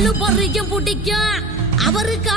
அவளு பொறிக்கும் பிடிக்கும். அவருக்கா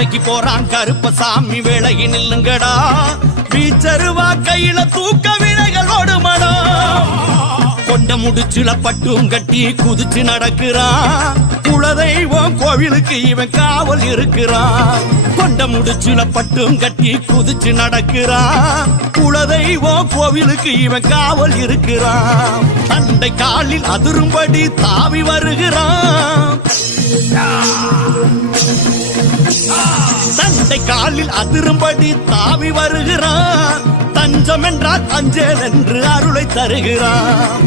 வேட்டைக்கு போறான் கருப்பசாமி வேலைக்கு நில்லுங்கடா. பீச்சருவா கையில தூக்க விலைகளோடு ஓடுமடா. கொண்ட முடிச்சுல பட்டும் கட்டி குதிச்சு நடக்கிறான் குலதெய்வம் கோவிலுக்கு இவன் காவல் இருக்கிறான் கொண்ட முடிச்சுல பட்டும் கட்டி குதிச்சு நடக்கிறான் குலதெய்வம் கோவிலுக்கு இவன் காவல் இருக்கிறான் தண்டை காலில் அதிரும்படி தாவி வருகிறான். தந்தை காலில் அதிரும்படி தாவி வருகிறான். தஞ்சம் என்றால் அஞ்சல் என்று அருளை தருகிறான்.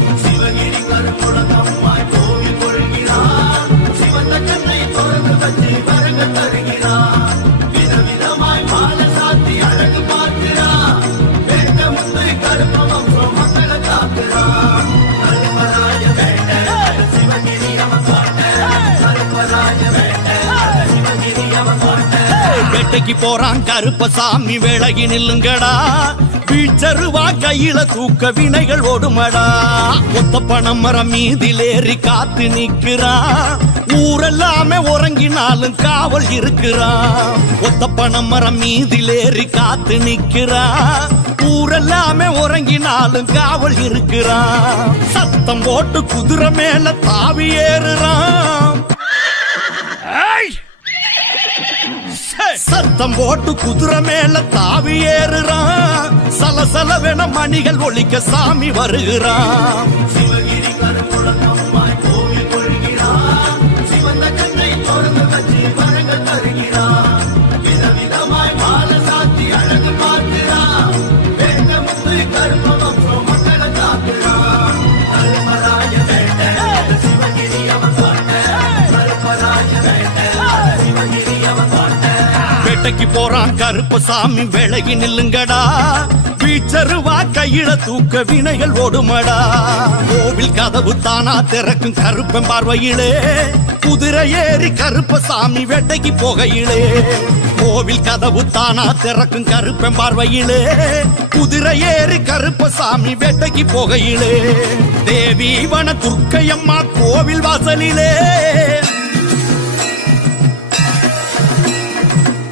வேட்டைக்கு போறான் கருப்பசாமி விலகி நில்லுங்கடா. வீழ்ச்சருவா கையில தூக்க வினைகள் ஓடுமடா. ஒத்த பணம் மரம் மீதிலேறி காத்து நிக்கிறா ஊரெல்லாமே உறங்கினாலும் காவல் இருக்கிறா. ஒத்த பணம் மரம் மீதிலேறி காத்து நிக்கிறான் ஊரெல்லாமே உறங்கினாலும் காவல் இருக்கிறா. சத்தம் போட்டு குதிரை மேல தாவி ஏறுறான். சத்தம் போட்டு குதிரை மேல தாவி ஏறுறான். சலசலவென மணிகள் ஒழிக்க சாமி வருகிறான். வேட்டைக்கு போறான் கருப்பசாமி விலகி நில்லுங்கடா. வீச்சருவா கையில தூக்க வினைகள் ஓடுமடா. கோவில் கதவு தானா திறக்கும் கருப்பன் பார்வையிலே. குதிரை ஏறி கருப்ப சாமி வேட்டைக்கு போகையிலே. கோவில் கதவு தானா திறக்கும் கருப்பன் பார்வையிலே. குதிரை ஏறி கருப்ப சாமி வேட்டைக்கு போகையிலே. தேவி வன துர்க்கையம்மா கோவில் வாசலிலே.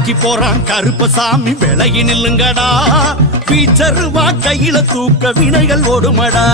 வேலைக்கு போறான் கருப்பசாமி விலகி நில்லுங்கடா. பீச்சருவா கையில தூக்க வினைகள் ஓடுமடா.